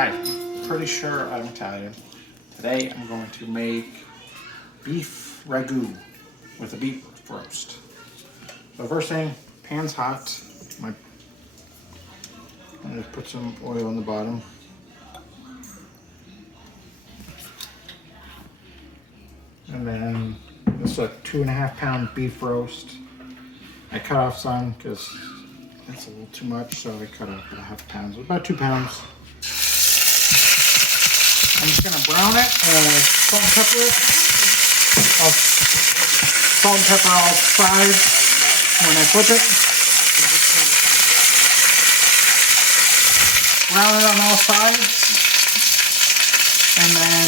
Hi, pretty sure I'm Italian. Today I'm going to make beef ragu with a beef roast. So first thing, pan's hot. I'm gonna put some oil on the bottom. And then this is a 2.5 pound beef roast. I cut off some because that's a little too much, so I cut off about half a pound, so about 2 pounds. I'm just gonna brown it, salt and pepper it. Salt and pepper all sides when I flip it. Brown it on all sides. And then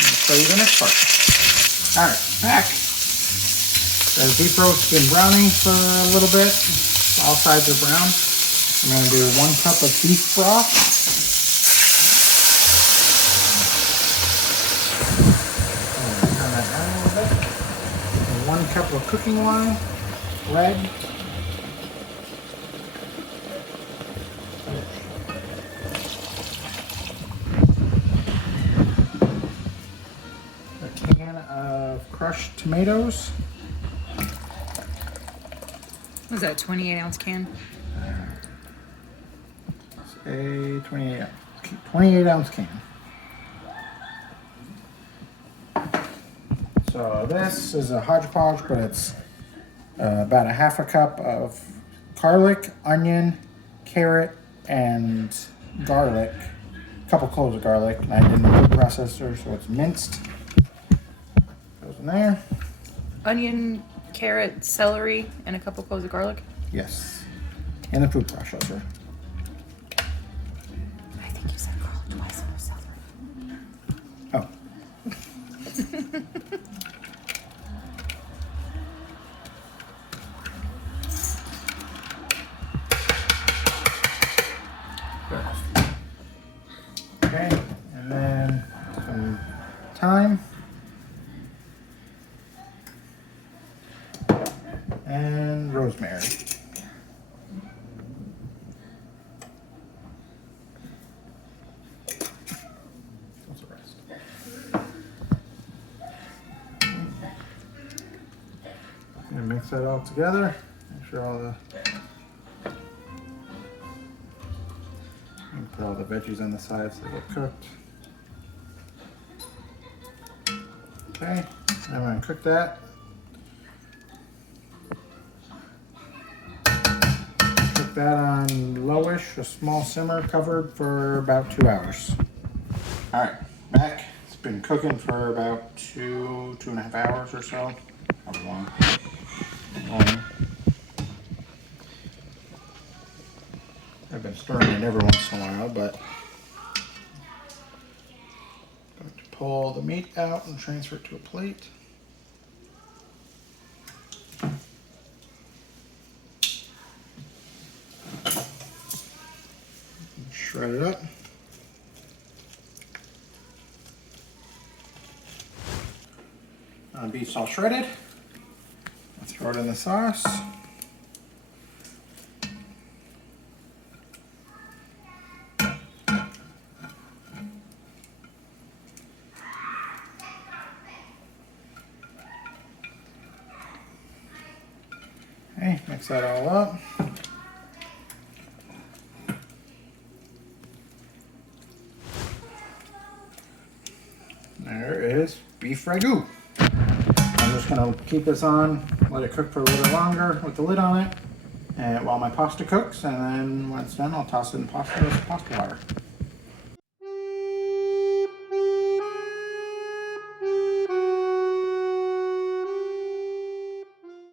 I'll show you the next part. Alright, back. The beef roast has been browning for a little bit. All sides are brown. I'm gonna do 1 cup of beef broth. Turn that down a little bit. And 1 cup of cooking wine, red. A can of crushed tomatoes. Was that a 28-ounce can? It's a 28-ounce can. So this is a hodgepodge, but it's about a 1/2 cup of garlic, onion, carrot, and garlic. A couple cloves of garlic. And I did in the food processor, so it's minced. Goes in there. Onion, carrot, celery, and a couple cloves of garlic? Yes. In the food processor. I think you said garlic twice and no celery. Oh. Okay, and then some thyme. And rosemary. What's the rest? I'm gonna mix that all together. Make sure all the put all the veggies on the sides so they get cooked. Okay, I'm gonna cook that. Cook that on lowish, a small simmer, covered for about 2 hours. All right, back. It's been cooking for about 2.5 hours or so. How long? I've been stirring it every once in a while, but I'm going to pull the meat out and transfer it to a plate. Shred it up. Beef's all shredded. I'll throw it in the sauce. Okay, mix that all up. There is beef ragu. I'm just gonna keep this on, let it cook for a little bit longer with the lid on it, and while my pasta cooks, and then when it's done, I'll toss it in pasta water.